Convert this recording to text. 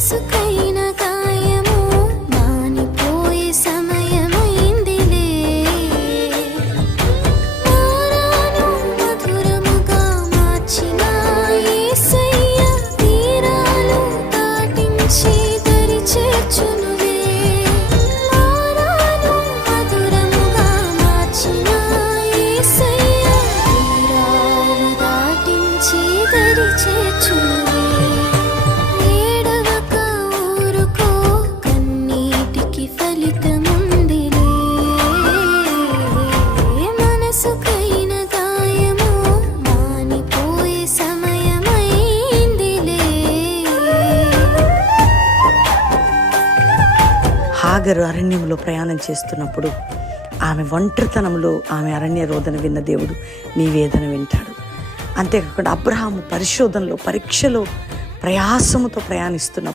మనసుకైన గాయము మానిపోయే సమయమైందిలే. మారాను మధురముగా మార్చిన యేసయ్య తీరాలు దాటించి దరి చేర్చునులే. మారాను మధురముగా మార్చిన యేసయ్య తీరాలు దాటించి దరి చేర్చునులే. ఏడవక ఊరుకో కన్నీటికి ఫలితముందిలే. మనసుకైన గాయము మానిపోయే సమయమైందిలే. హాగరు అరణ్యంలో ప్రయాణం చేస్తున్నప్పుడు ఆమె ఒంటరితనంలో ఆమె అరణ్య రోదన విన్న దేవుడు నీ వేదన వింటాడు. అంతేకాకుండా అబ్రహాము పరిశోధనలో పరీక్షలో ప్రయాసముతో ప్రయాణిస్తున్నప్పుడు